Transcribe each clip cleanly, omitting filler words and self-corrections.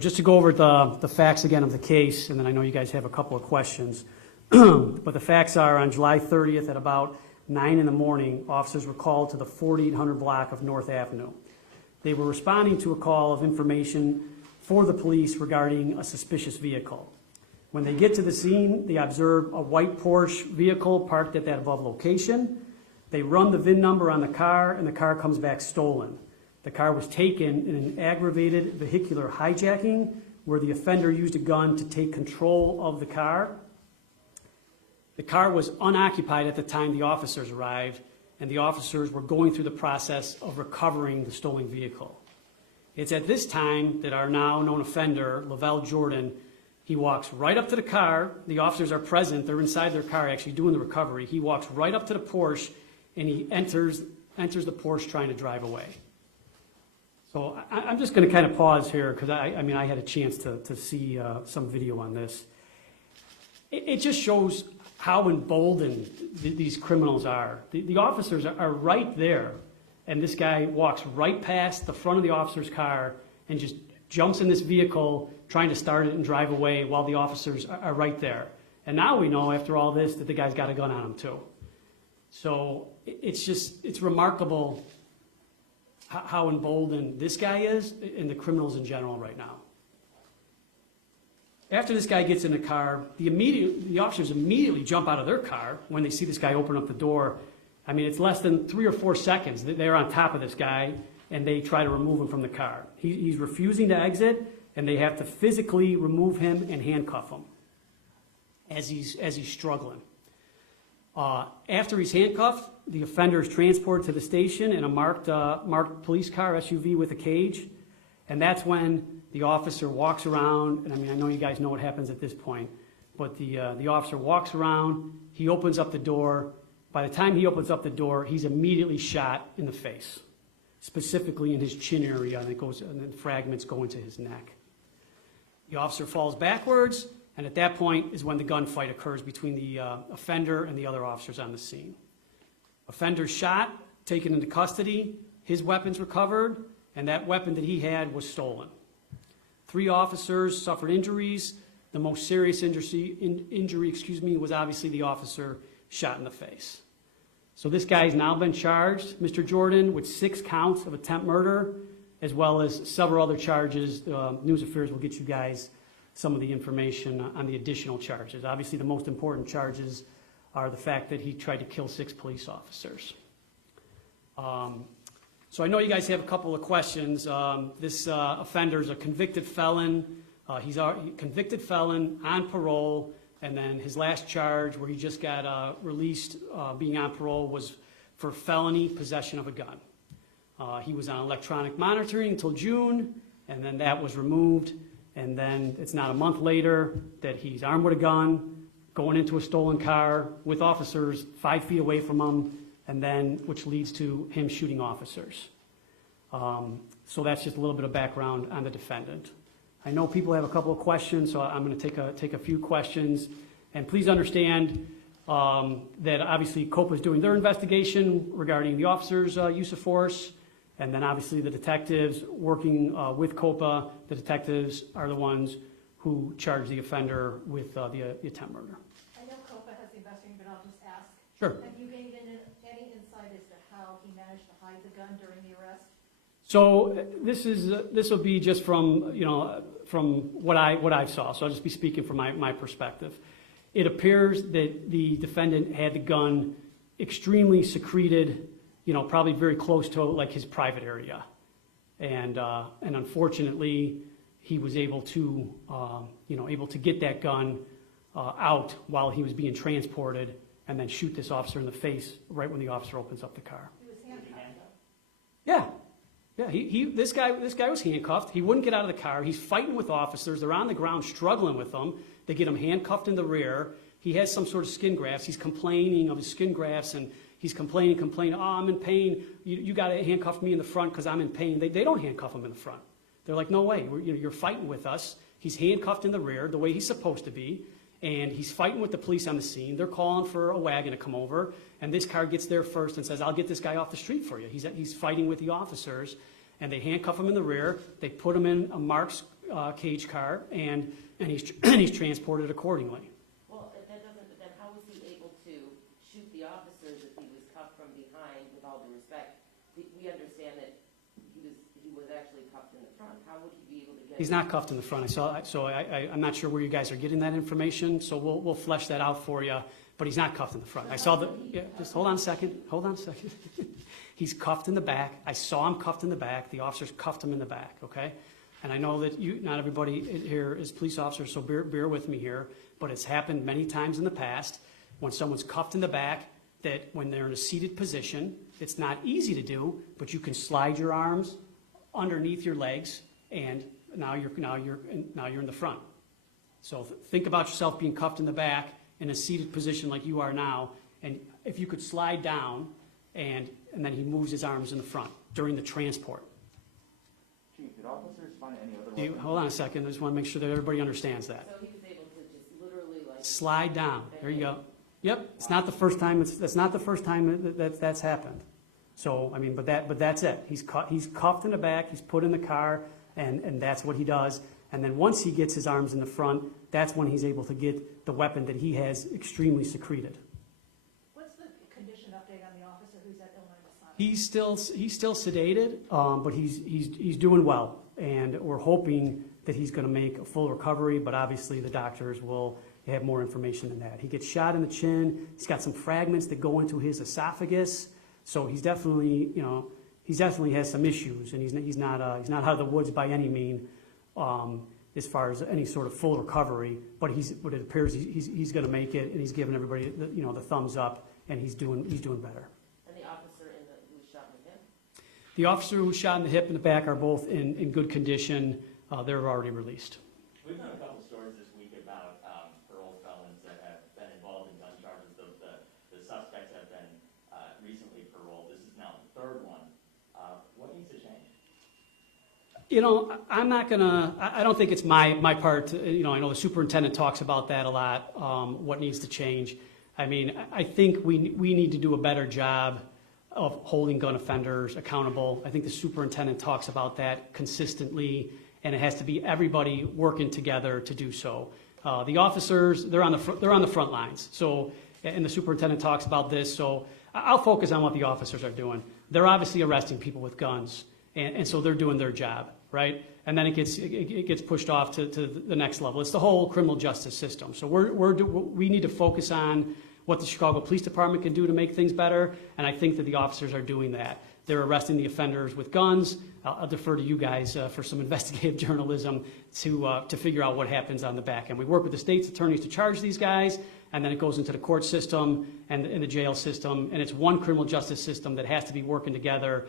Just to go over the facts again of the case, and then I know you guys have a couple of questions. But the facts are, on July 30th at about 9 in the morning, officers were called to the 4800 block of North Avenue. They were responding to a call of information for the police regarding a suspicious vehicle. When they get to the scene, they observe a white Porsche vehicle parked at that above location. They run the VIN number on the car, and the car comes back stolen. The car was taken in an aggravated vehicular hijacking where the offender used a gun to take control of the car. The car was unoccupied at the time the officers arrived, and the officers were going through the process of recovering the stolen vehicle. It's at this time that our now known offender, Lovelle Jordan, he walks right up to the car. The officers are present. They're inside their car actually doing the recovery. He walks right up to the Porsche, and he enters the Porsche trying to drive away. So I'm just going to kind of pause here because I had a chance to see some video on this. It just shows how emboldened these criminals are. The officers are right there, and this guy walks right past the front of the officer's car and just jumps in this vehicle trying to start it and drive away while the officers are right there. And now we know after all this that the guy's got a gun on him too. So it's remarkable how emboldened this guy is and the criminals in general right now. After this guy gets in the car, the officers immediately jump out of their car when they see this guy open up the door. I mean, it's less than 3 or 4 seconds. They're on top of this guy, and they try to remove him from the car. He's refusing to exit, and they have to physically remove him and handcuff him as he's struggling. After he's handcuffed, the offender is transported to the station in a marked police car, SUV with a cage, and that's when the officer walks around, and I know you guys know what happens at this point, but the officer walks around, he opens up the door. By the time he opens up the door, he's immediately shot in the face, specifically in his chin area, and then fragments go into his neck. The officer falls backwards, and at that point is when the gunfight occurs between the offender and the other officers on the scene. Offender's shot, taken into custody, his weapon's recovered, and that weapon that he had was stolen. 3 officers suffered injuries. The most serious injury was obviously the officer shot in the face. So this guy has now been charged, Mr. Jordan, with 6 counts of attempt murder, as well as several other charges. News Affairs will get you guys some of the information on the additional charges. Obviously, the most important charges are the fact that he tried to kill 6 police officers. So I know you guys have a couple of questions. This offender is a convicted felon. He's a convicted felon on parole, and then his last charge, where he just got released being on parole, was for felony possession of a gun. He was on electronic monitoring until June, and then that was removed. And then it's not a month later that he's armed with a gun, going into a stolen car with officers 5 feet away from him, and then which leads to him shooting officers. So that's just a little bit of background on the defendant. I know people have a couple of questions, so I'm going to take a few questions. And please understand that obviously COPA is doing their investigation regarding the officers' use of force. And then obviously the detectives working with COPA, the detectives are the ones who charge the offender with the attempt murder. I know COPA has the investigation, but I'll just ask. Sure. Have you gained any insight as to how he managed to hide the gun during the arrest? So this will be just from what I saw. So I'll just be speaking from my perspective. It appears that the defendant had the gun extremely secreted, probably very close to like his private area, and unfortunately, he was able to get that gun out while he was being transported, and then shoot this officer in the face right when the officer opens up the car. He was handcuffed, though. Yeah. This guy was handcuffed. He wouldn't get out of the car. He's fighting with officers. They're on the ground struggling with him. They get him handcuffed in the rear. He has some sort of skin grafts. He's complaining of his skin grafts, and he's complaining, oh, I'm in pain. You got to handcuff me in the front because I'm in pain. They don't handcuff him in the front. They're like, no way, you're fighting with us. He's handcuffed in the rear the way he's supposed to be, and he's fighting with the police on the scene. They're calling for a wagon to come over, and this car gets there first and says, I'll get this guy off the street for you. He's fighting with the officers, and they handcuff him in the rear. They put him in a marked cage car, and he's transported accordingly. Well, that doesn't, but then how was he able to shoot the officers if he was cuffed from behind, with all due respect? We understand that he was actually cuffed in the front. How would he be able to get? He's not cuffed in the front. I'm not sure where you guys are getting that information, so we'll flesh that out for you, but he's not cuffed in the front. I saw just hold on a second. He's cuffed in the back. I saw him cuffed in the back. The officers cuffed him in the back, okay? And I know that not everybody here is police officers, so bear with me here, but it's happened many times in the past when someone's cuffed in the back, that when they're in a seated position, it's not easy to do, but you can slide your arms underneath your legs, and now you're in the front. So think about yourself being cuffed in the back in a seated position like you are now, and if you could slide down, and then he moves his arms in the front during the transport. Chief, did officers find any other weapons? Hold on a second. I just want to make sure that everybody understands that. So he was able to just literally like Slide down. There you go. Yep. It's not the first time. That's not the first time that's happened. So I mean, but that's it. He's cuffed in the back. He's put in the car, and that's what he does. And then once he gets his arms in the front, that's when he's able to get the weapon that he has extremely secreted. What's the condition update on the officer who's at Illinois Masonic? He's still sedated, but he's doing well, and we're hoping that he's going to make a full recovery. But obviously, the doctors will have more information than that. He gets shot in the chin. He's got some fragments that go into his esophagus, so he's definitely has some issues, and he's not out of the woods by any means, as far as any sort of full recovery. But it appears he's going to make it, and he's giving everybody the thumbs up, and he's doing better. and the officer who was shot in the hip? The officer who was shot in the hip and the back are both in good condition. They're already released. We've done a couple stories this week about parole felons that have been involved in gun charges. The suspects have been recently paroled. This is now the third one. What needs to change? I'm not gonna. I don't think it's my part. I know the superintendent talks about that a lot. What needs to change? I mean, I think we need to do a better job of holding gun offenders accountable. I think the superintendent talks about that consistently, and it has to be everybody working together to do so. The officers, they're on the front lines. So, and the superintendent talks about this. So, I'll focus on what the officers are doing. They're obviously arresting people with guns, and so they're doing their job, right? And then it gets pushed off to the next level. It's the whole criminal justice system. So we need to focus on what the Chicago Police Department can do to make things better, and I think that the officers are doing that. They're arresting the offenders with guns. I'll defer to you guys for some investigative journalism to figure out what happens on the back end. We work with the state's attorneys to charge these guys, and then it goes into the court system and the jail system, and it's one criminal justice system that has to be working together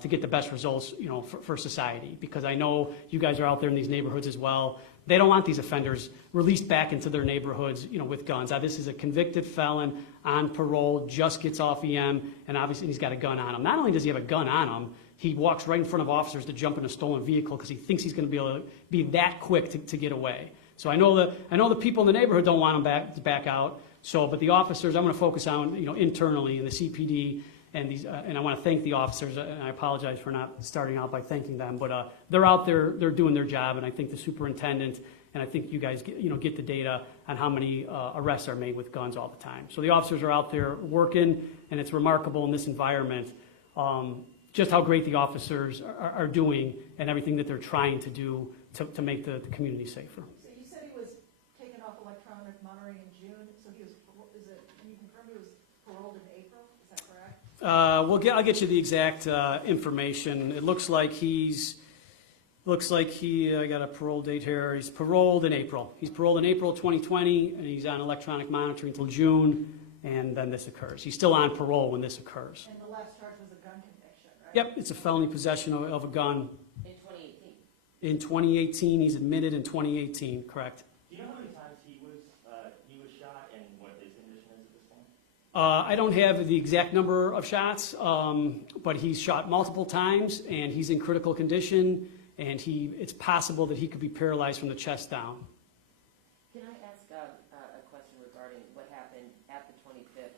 to get the best results, for society. Because I know you guys are out there in these neighborhoods as well. They don't want these offenders released back into their neighborhoods, with guns. This is a convicted felon on parole, just gets off EM, and obviously he's got a gun on him. Not only does he have a gun on him, he walks right in front of officers to jump in a stolen vehicle because he thinks he's going to be able to be that quick to get away. So I know the people in the neighborhood don't want him to back out. So, but the officers, I'm going to focus on internally in the CPD. And I want to thank the officers, and I apologize for not starting out by thanking them, but they're out there, they're doing their job, and I think the superintendent, and I think you guys get the data on how many arrests are made with guns all the time. So the officers are out there working, and it's remarkable in this environment just how great the officers are doing and everything that they're trying to do to make the community safer. So you said he was taken off electronic monitoring in June, so can you confirm he was paroled in April? Is that correct? I'll get you the exact information. It looks like I got a parole date here. He's paroled in April. He's paroled in April 2020, and he's on electronic monitoring until June, and then this occurs. He's still on parole when this occurs. And the last charge was a gun conviction, right? Yep, it's a felony possession of a gun. In 2018. In 2018, he's admitted in 2018, correct? Do you know how many times he was shot and what his condition is at this point? I don't have the exact number of shots, but he's shot multiple times, and he's in critical condition, and it's possible that he could be paralyzed from the chest down. Can I ask a question regarding what happened at the 25th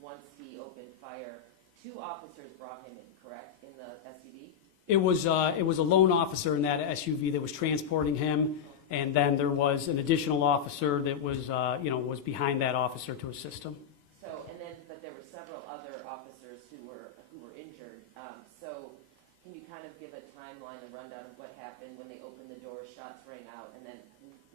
once he opened fire? 2 officers brought him in, correct, in the SUV? It was a lone officer in that SUV that was transporting him, and then there was an additional officer that was, was behind that officer to assist him. So, and then, but there were several other officers who were injured. So can you kind of give a timeline, a rundown of what happened when they opened the door, shots rang out, and then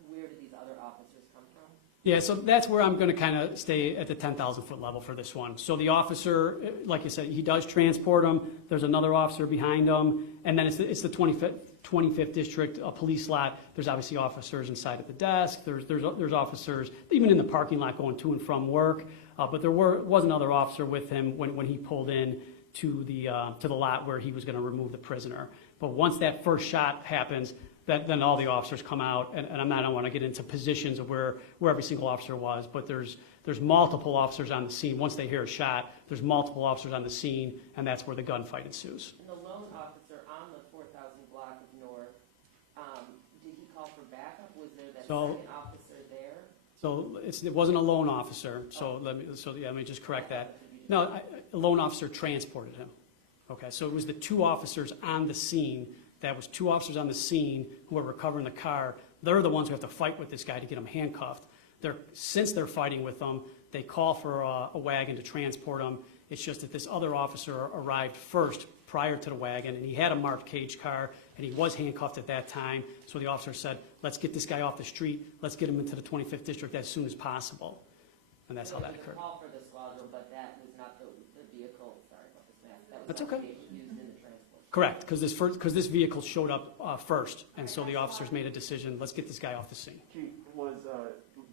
where did these other officers come from? Yeah, so that's where I'm going to kind of stay at the 10,000-foot level for this one. So the officer, like I said, he does transport him. There's another officer behind him, and then it's the 25th District police lot. There's obviously officers inside at the desk. There's officers even in the parking lot going to and from work. But there was another officer with him when he pulled in to the lot where he was going to remove the prisoner. But once that first shot happens, then all the officers come out, and I don't want to get into positions of where every single officer was, but there's multiple officers on the scene. Once they hear a shot, there's multiple officers on the scene, and that's where the gunfight ensues. And the lone officer on the 4,000 block of North, did he call for backup? Was there that second officer there? So it wasn't a lone officer, so let me just correct that. No, a lone officer transported him. Okay, so it was the two officers on the scene. That was two officers on the scene who are recovering the car. They're the ones who have to fight with this guy to get him handcuffed. Since they're fighting with him, they call for a wagon to transport him. It's just that this other officer arrived first prior to the wagon, and he had a marked cage car, and he was handcuffed at that time. So the officer said, let's get this guy off the street. Let's get him into the 25th District as soon as possible. And that's how that occurred. There was a call for the squadron, but that was not the vehicle. Sorry about this, Matt. That was That's not okay. the vehicle used in the transport. Correct, because this vehicle showed up first, and so the officers made a decision, let's get this guy off the scene. Chief, was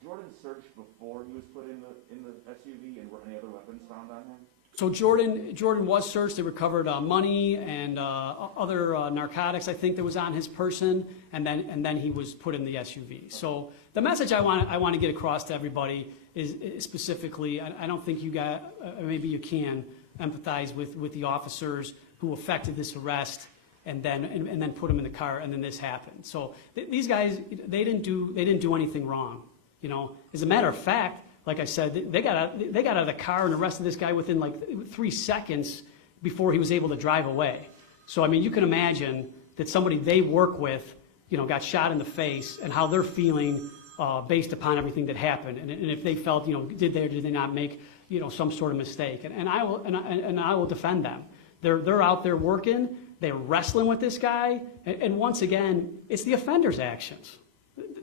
Jordan searched before he was put in the SUV, and were any other weapons found on him? So Jordan was searched. They recovered money and other narcotics, I think, that was on his person, and then he was put in the SUV. So the message I want to get across to everybody is specifically, I don't think you got, maybe you can empathize with the officers who effected this arrest and then put him in the car, and then this happened. So these guys, they didn't do anything wrong. As a matter of fact, like I said, they got out of the car and arrested this guy within like 3 seconds before he was able to drive away. So I mean, you can imagine that somebody they work with, got shot in the face, and how they're feeling based upon everything that happened, and if they felt, did they or did they not make, some sort of mistake, and I will defend them. They're out there working. They're wrestling with this guy, and once again, it's the offender's actions.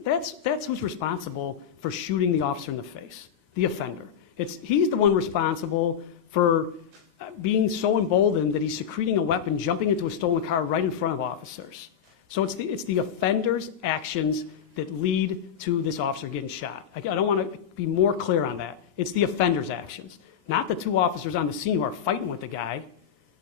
That's who's responsible for shooting the officer in the face. The offender. He's the one responsible for being so emboldened that he's secreting a weapon, jumping into a stolen car right in front of officers. So it's the offender's actions that lead to this officer getting shot. I don't want to be more clear on that. It's the offender's actions, not the two officers on the scene who are fighting with the guy.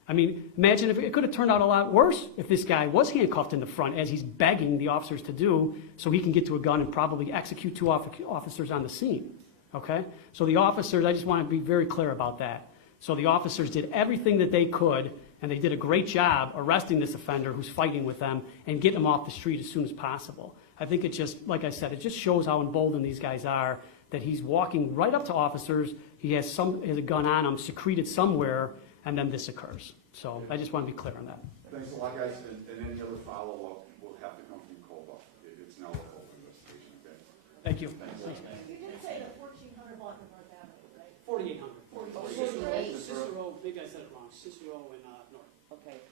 I mean, imagine if it could have turned out a lot worse if this guy was handcuffed in the front, as he's begging the officers to do, so he can get to a gun and probably execute two officers on the scene. Okay? So the officers, I just want to be very clear about that. So the officers did everything that they could, and they did a great job arresting this offender who's fighting with them and getting him off the street as soon as possible. I think it just, like I said, it just shows how emboldened these guys are, that he's walking right up to officers, he has a gun on him, secreted somewhere, and then this occurs. So I just want to be clear on that. Thanks a lot, guys, and any other follow-up will have to come from COBA. It's now a COBA investigation, okay? Thank you. You did say the 1400 block of North Avenue, right? 4,800. Oh, Cicero. Cicero, maybe I said it wrong. Cicero and North. Okay.